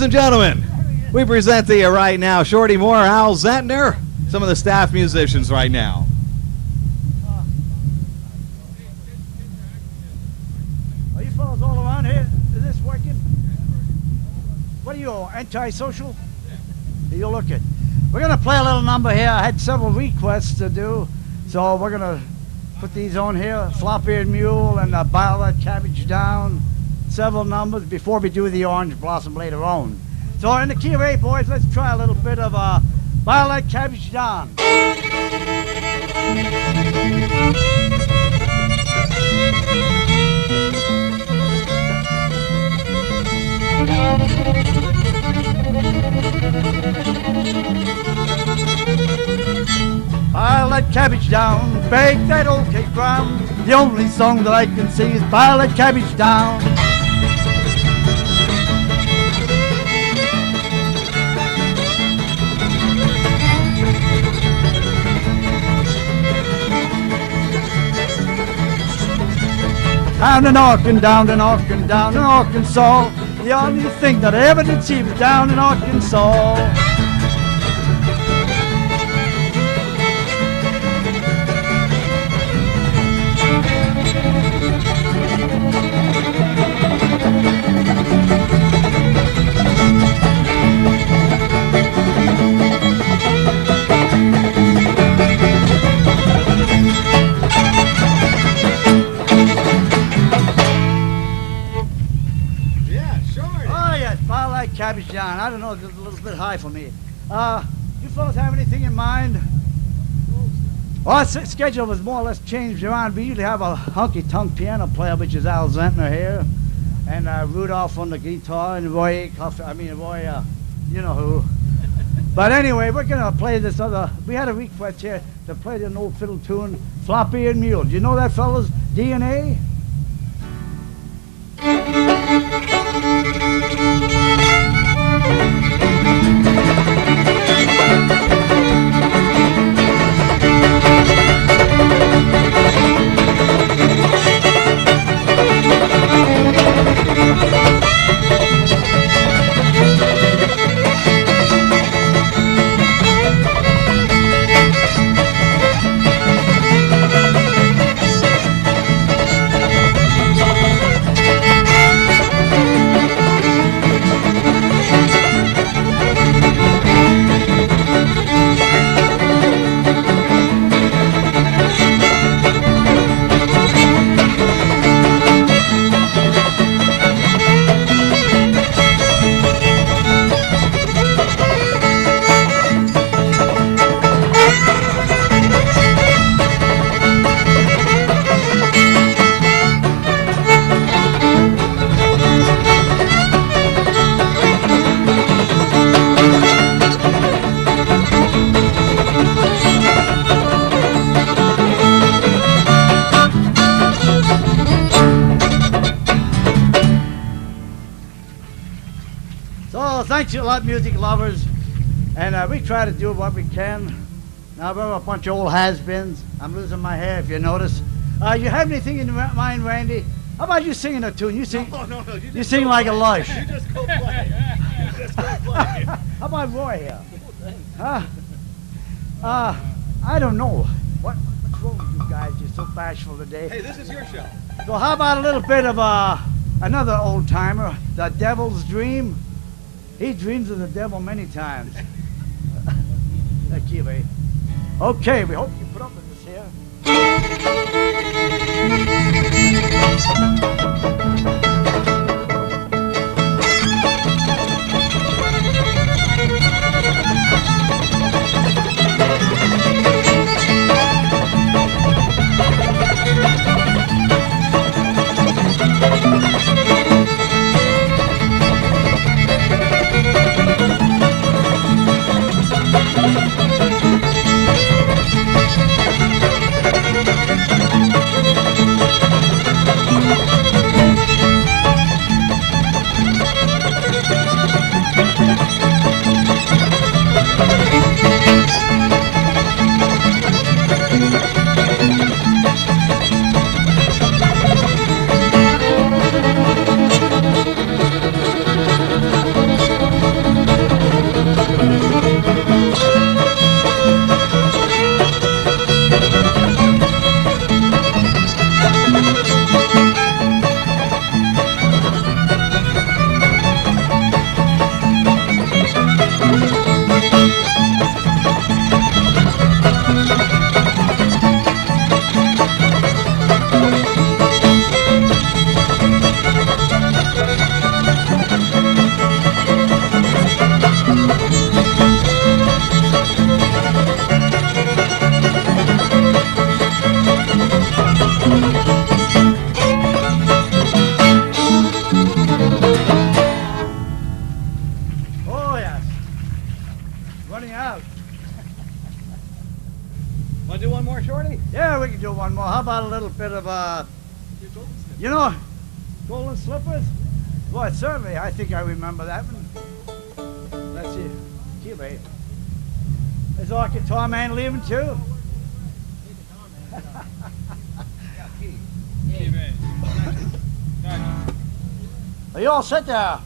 Ladies and gentlemen, we present to you right now Shorty Moore, Al Zentner, some of the staff musicians right now. Are you fellas all around here? Is this working? What are you, anti-social? You look it. We're going to play a little number here. I had several requests to do, so we're going to put these on here. Flop-eared Mule and Boil That Cabbage Down. Several numbers before we do the Orange Blossom later on. So in the key of A, boys, let's try a little bit of Boil That Cabbage Down. Boil that cabbage down, bake that old cake brown. The only song that I can sing is boil that cabbage down. Down in Arkansas. The only thing that I ever did see was down in Arkansas. Cabbage down. I don't know, it's a little bit high for me. You fellas have anything in mind? Our schedule was more or less changed around. We usually have a honky-tonk piano player, which is Al Zentner here, and Rudolph on the guitar, and Roy, you know who. But anyway, we're gonna play this other. We had a request here to play an old fiddle tune, Flop-Eared Mule. Do you know that, fellas? DNA? Thanks a lot, music lovers, and we try to do what we can. Now we're a bunch of old has-beens. I'm losing my hair, if you notice. You have anything in mind, Randy? How about you singing a tune? You sing. No. You sing like a lush. You just go play. How about Roy here? Huh? I don't know. What's wrong with you guys? You're so bashful today. Hey, this is your show. So how about a little bit of another old timer, The Devil's Dream? He dreams of the devil many times. Thank you, babe. Okay, we hope you put up with this here. running out. Want to do one more, Shorty? Yeah, we can do one more. How about a little bit of, you know, Golden Slippers? Boy, certainly, I think I remember that one. Let's see. Gee, babe. Is our guitar man leaving too? Are you all set there?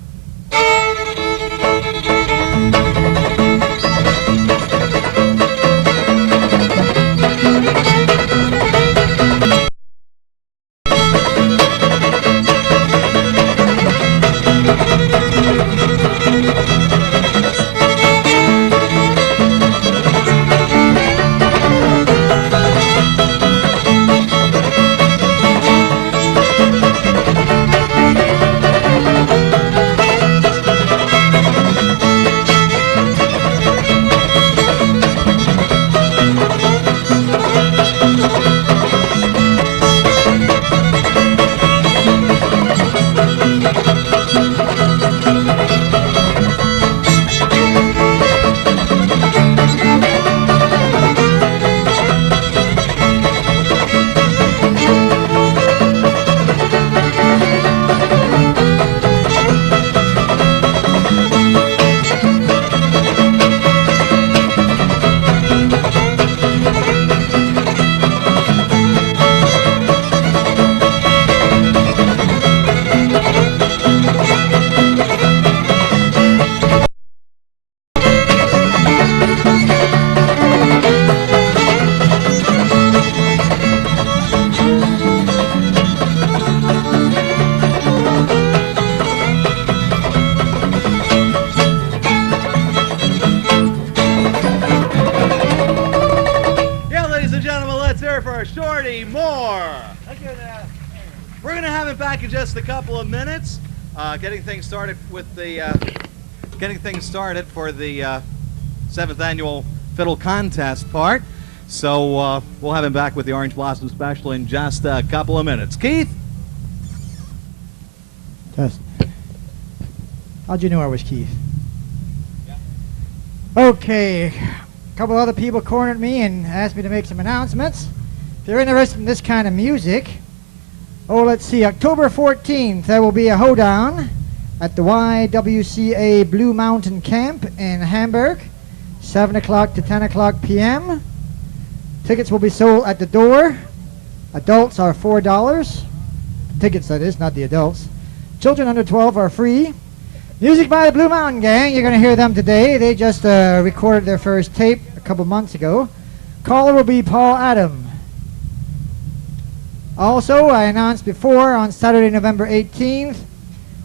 Shorty Moore. We're going to have him back in just a couple of minutes, getting things started for the 7th annual fiddle contest part. So we'll have him back with the Orange Blossom Special in just a couple of minutes. Keith? Test. How'd you know I was Keith? Yeah. Okay. A couple other people cornered me and asked me to make some announcements. If you're interested in this kind of music, let's see, October 14th, there will be a hoedown at the YWCA Blue Mountain Camp in Hamburg, 7 o'clock to 10 o'clock p.m. Tickets will be sold at the door. Adults are $4. Tickets, that is, not the adults. Children under 12 are free. Music by the Blue Mountain Gang, you're going to hear them today. They just recorded their first tape a couple months ago. Caller will be Paul Adam. Also, I announced before, on Saturday, November 18th,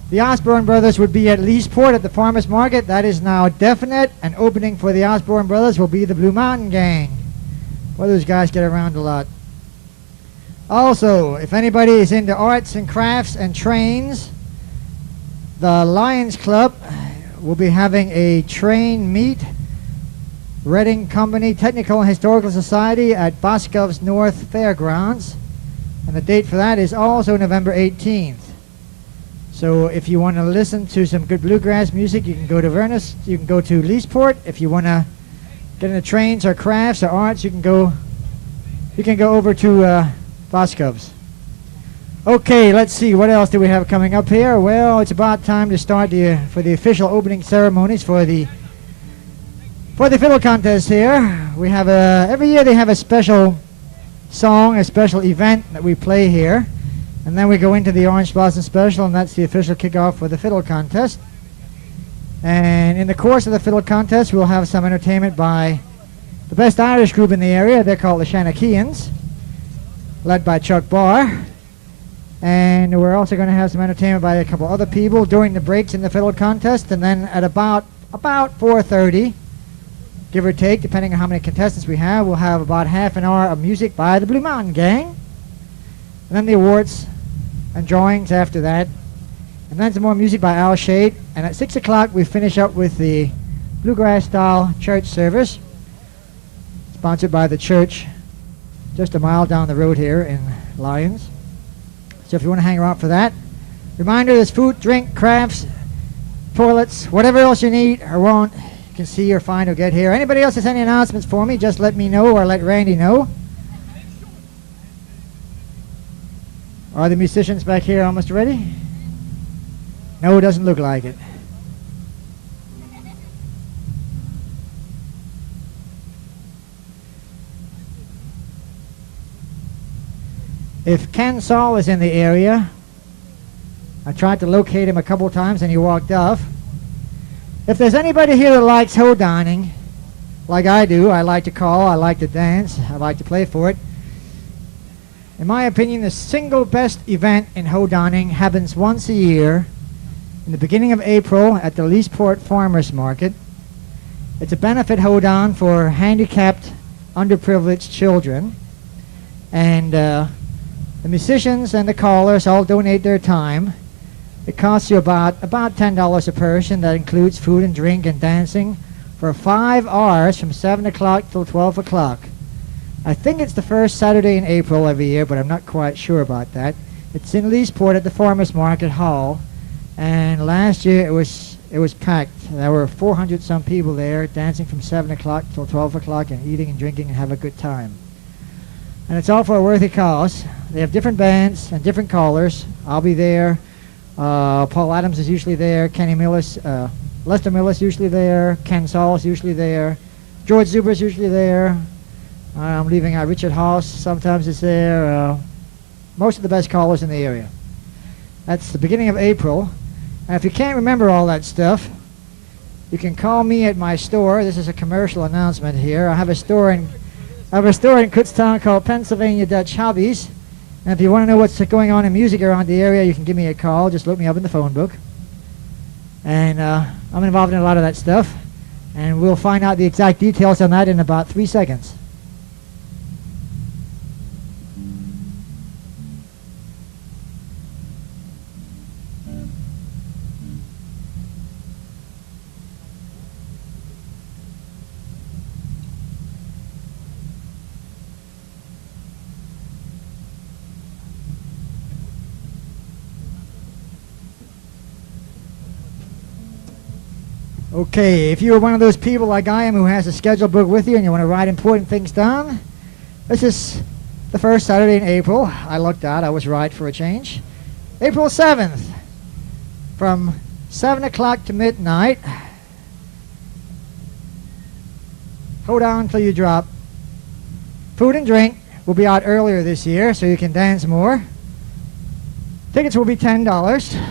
the Osborne Brothers would be at Leesport at the Farmers Market. That is now definite, and opening for the Osborne Brothers will be the Blue Mountain Gang. Well, those guys get around a lot. Also, if anybody is into arts and crafts and trains, the Lions Club will be having a train meet, Reading Company Technical and Historical Society at Boscov's North Fairgrounds. And the date for that is also November 18th. So if you want to listen to some good bluegrass music, you can go to Vernus, you can go to Leesport. If you want to get into trains or crafts or arts, you can go over to Boscov's. Okay, let's see, what else do we have coming up here? Well, it's about time to start for the official opening ceremonies for the fiddle contest here. We have every year they have a special song, a special event that we play here, and then we go into the Orange Blossom Special, and that's the official kickoff for the fiddle contest. And in the course of the fiddle contest, we'll have some entertainment by the best Irish group in the area. They're called the Shanakeans, led by Chuck Barr. And we're also going to have some entertainment by a couple other people during the breaks in the fiddle contest, and then at about 4:30, give or take, depending on how many contestants we have, we'll have about half an hour of music by the Blue Mountain Gang. And then the awards and drawings after that. And then some more music by Al Shade. And at 6 o'clock, we finish up with the bluegrass-style church service, sponsored by the church just a mile down the road here in Lyons. So if you want to hang around for that. Reminder, there's food, drink, crafts, toilets, whatever else you need or want. can see or find or get here. Anybody else has any announcements for me, just let me know or let Randy know. Are the musicians back here almost ready? No, it doesn't look like it. If Ken Saul is in the area, I tried to locate him a couple times and he walked off. If there's anybody here that likes hoedoning, like I do, I like to call, I like to dance, I like to play for it. In my opinion, the single best event in hoedoning happens once a year in the beginning of April at the Leesport Farmers Market. It's a benefit hoedown for handicapped, underprivileged children. And the musicians and the callers all donate their time. It costs you about $10 a person. That includes food and drink and dancing for 5 hours from 7 o'clock till 12 o'clock. I think it's the first Saturday in April every year, but I'm not quite sure about that. It's in Leesport at the Farmers Market Hall, and last year it was packed. There were 400 some people there dancing from 7 o'clock till 12 o'clock and eating and drinking and have a good time. And it's all for a worthy cause. They have different bands and different callers. I'll be there. Paul Adams is usually there. Kenny Millis, Lester Millis usually there. Ken Saul is usually there. George Zuber is usually there. I'm leaving out Richard Haas. Sometimes is there. Most of the best callers in the area. That's the beginning of April. And if you can't remember all that stuff, you can call me at my store. This is a commercial announcement here. I have a store in Kutztown called Pennsylvania Dutch Hobbies. And if you want to know what's going on in music around the area, you can give me a call. Just look me up in the phone book. And I'm involved in a lot of that stuff. And we'll find out the exact details on that in about 3 seconds. Okay, if you're one of those people like I am who has a schedule book with you and you want to write important things down, this is the first Saturday in April. I looked out, I was right for a change. April 7th, from 7 o'clock to midnight. Hold on till you drop. Food and drink will be out earlier this year so you can dance more. Tickets will be $10.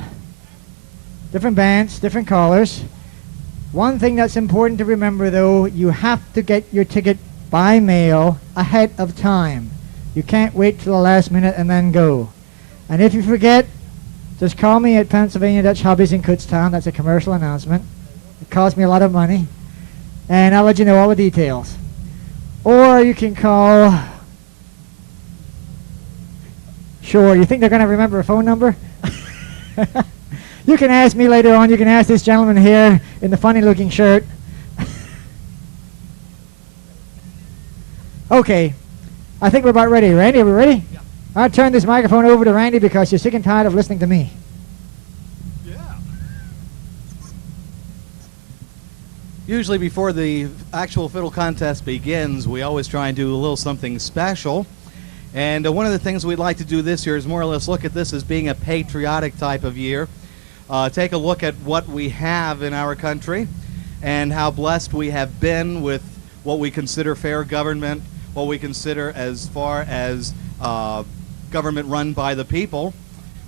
Different bands, different callers. One thing that's important to remember, though, you have to get your ticket by mail ahead of time. You can't wait till the last minute and then go. And if you forget, just call me at Pennsylvania Dutch Hobbies in Kutztown. That's a commercial announcement. It costs me a lot of money. And I'll let you know all the details. Or you can call... Sure, you think they're going to remember a phone number? You can ask me later on. You can ask this gentleman here in the funny-looking shirt. Okay, I think we're about ready. Randy, are we ready? Yeah. I'll turn this microphone over to Randy because you're sick and tired of listening to me. Yeah. Usually before the actual fiddle contest begins, we always try and do a little something special. And one of the things we'd like to do this year is more or less look at this as being a patriotic type of year. Take a look at what we have in our country and how blessed we have been with what we consider fair government, what we consider as far as government run by the people.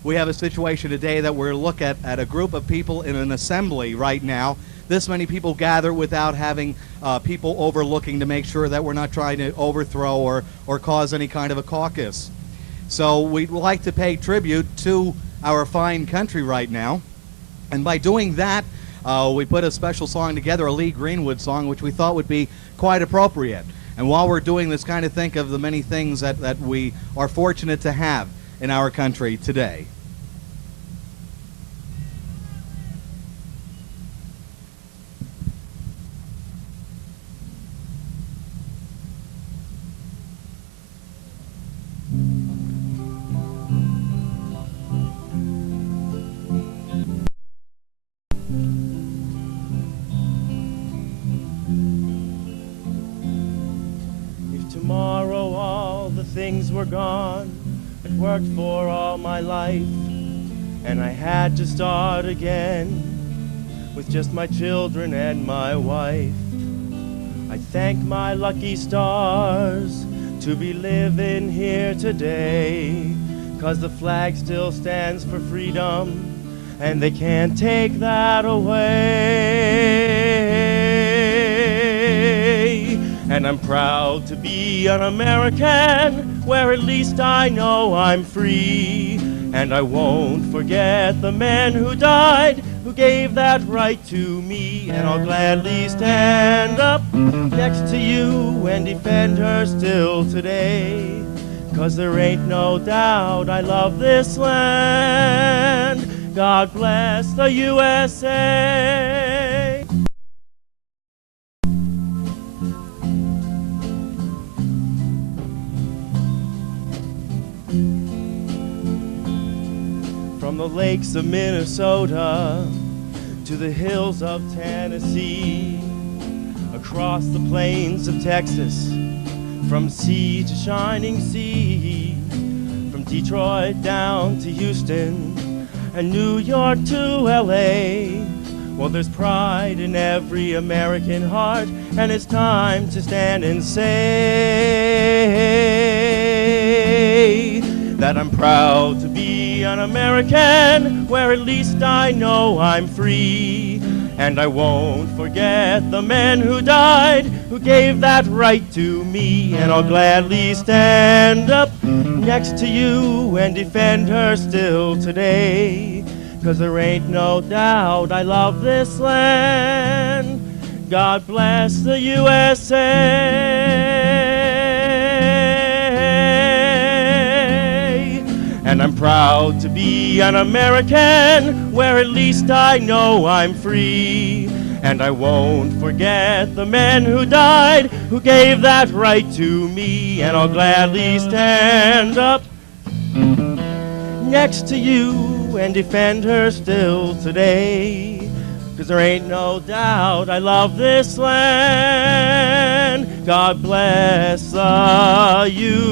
We have a situation today that we're looking at a group of people in an assembly right now. This many people gather without having people overlooking to make sure that we're not trying to overthrow or cause any kind of a caucus. So we'd like to pay tribute to our fine country right now. And by doing that, we put a special song together, a Lee Greenwood song, which we thought would be quite appropriate. And while we're doing this, kind of think of the many things that we are fortunate to have in our country today. things were gone. I'd worked for all my life, and I had to start again with just my children and my wife. I thank my lucky stars to be living here today, 'cause the flag still stands for freedom, and they can't take that away. And I'm proud to be an American, where at least I know I'm free. And I won't forget the men who died, who gave that right to me. And I'll gladly stand up next to you and defend her still today, 'cause there ain't no doubt I love this land. God bless the USA. From the lakes of Minnesota to the hills of Tennessee, across the plains of Texas, from sea to shining sea, from Detroit down to Houston and New York to LA. Well, there's pride in every American heart, and it's time to stand and say that I'm proud to be an American, where at least I know I'm free. And I won't forget the men who died, who gave that right to me. And I'll gladly stand up next to you and defend her still today, 'cause there ain't no doubt I love this land. God bless the USA. And I'm proud to be an American, where at least I know I'm free. And I won't forget the men who died, who gave that right to me. And I'll gladly stand up next to you and defend her still today, 'cause there ain't no doubt I love this land. God bless the USA.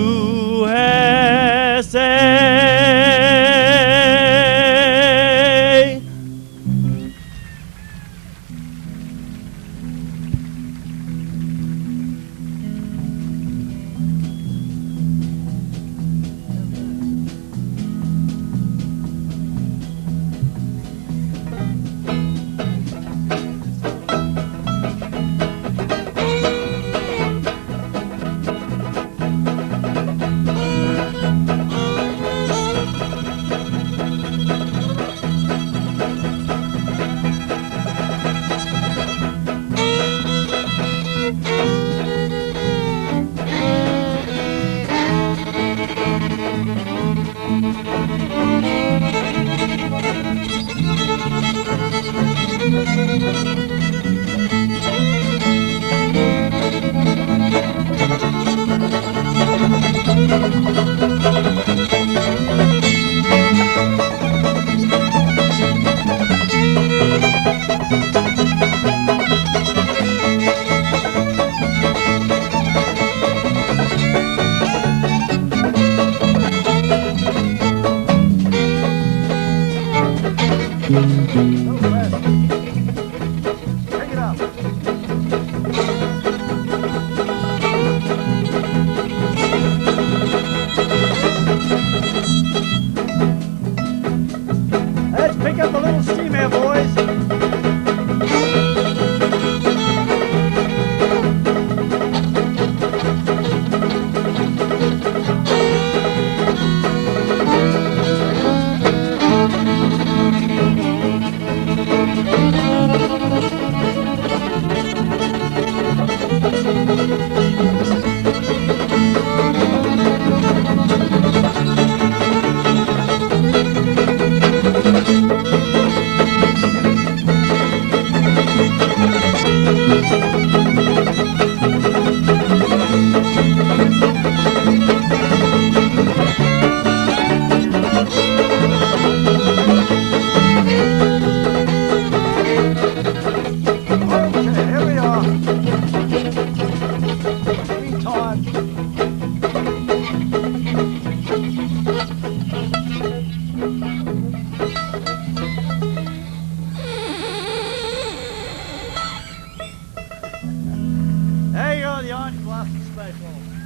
Lunch Glossy Special.